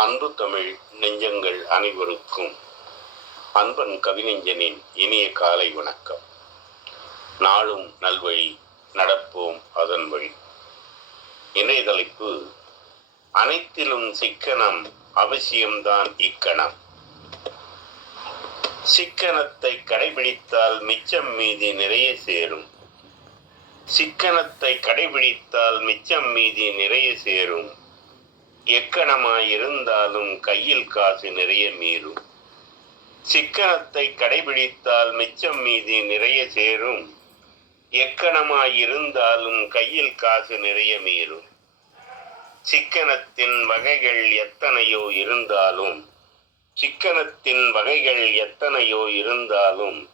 அன்பு தமிழ் நெஞ்சங்கள் அனைவருக்கும் அன்பன் கவிநெஞ்சனின் இனிய காலை வணக்கம். நாளும் நல்வழி நடப்போம் அதன் வழி. இன்றைய தலைப்பு அனைத்திலும் சிக்கனம் அவசியம்தான் இக்கணம். சிக்கனத்தை கடைபிடித்தால் மிச்சம் மீதி நிறைய சேரும். சிக்கனத்தை கடைபிடித்தால் மிச்சம் மீதி நிறைய சேரும். எக்கணமாயிருந்தாலும் கையில் காசு நிறைய மீறும். சிக்கனத்தை கடைபிடித்தால் மிச்சம் மீதி நிறைய சேரும். எக்கணமாயிருந்தாலும் கையில் காசு நிறைய மீறும். சிக்கனத்தின் வகைகள் எத்தனையோ இருந்தாலும் சிக்கனத்தின் வகைகள் எத்தனையோ இருந்தாலும்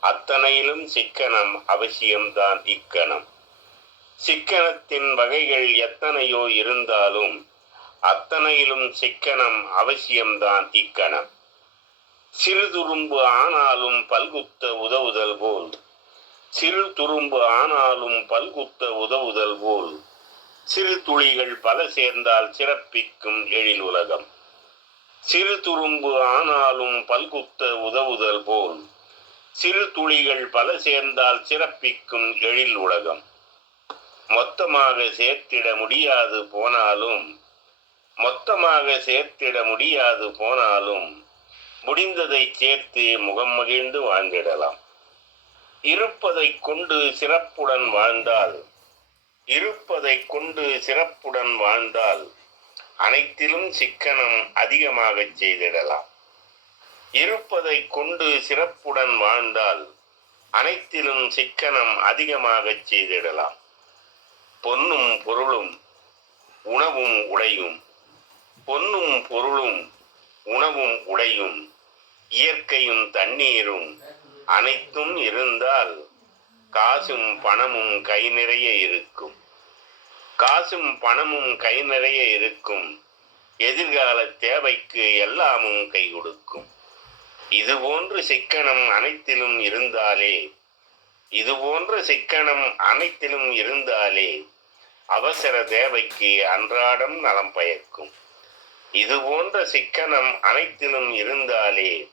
அத்தனையிலும் சிக்கனம் அவசியம்தான் இக்கணம். சிக்கனத்தின் வகைகள் எத்தனையோ இருந்தாலும் அத்தனையிலும் சிக்கனம் அவசியம்தான் இக்கணம். சிறு துரும்பு ஆனாலும் பல்குத்த உதவுதல் போல். சிறு துரும்பு ஆனாலும் பல்குத்த உதவுதல் போல். சிறு துளிகள் பல சேர்ந்தால் சிறப்பிக்கும் எழில் உலகம். சிறு துரும்பு ஆனாலும் பல்குத்த உதவுதல் போல். சிறு துளிகள் பல சேர்ந்தால் சிறப்பிக்கும் எழில் உலகம். மொத்தமாக சேர்த்திட முடியாது போனாலும் மொத்தமாக சேர்த்திட முடியாது போனாலும் முடிந்ததை சேர்த்து முகம் மகிழ்ந்து வாழ்ந்திடலாம். இருப்பதை கொண்டு சிறப்புடன் வாழ்ந்தால் இருப்பதை கொண்டு சிறப்புடன் வாழ்ந்தால் அனைத்திலும் சிக்கனம் அதிகமாகச் செய்திடலாம். இருப்பதை கொண்டு சிறப்புடன் வாழ்ந்தால் அனைத்திலும் சிக்கனம் அதிகமாகச் செய்திடலாம். பொன்னும் பொருளும் உணவும் உடையும். பொன்னும் பொருளும் உணவும் உடையும் இயற்கையும் தண்ணீரும் அனைத்தும் இருந்தால் காசும் பணமும் கை நிறைய இருக்கும். காசும் பணமும் கை நிறைய இருக்கும். எதிர்கால தேவைக்கு எல்லாமும் கை கொடுக்கும். இது போன்ற சிக்கனம் அனைத்திலும் இருந்தாலே இது போன்ற சிக்கனம் அனைத்திலும் இருந்தாலே அவசர தேவைக்கு அன்றாடம் நலம் பயக்கும். இது போன்ற சிக்கனம் அனைத்திலும் இருந்தாலே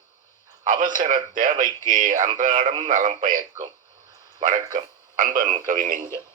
அவசர தேவைக்கு அன்றாடம் நலம் பயக்கும். வணக்கம். அன்பன் கவிஞன்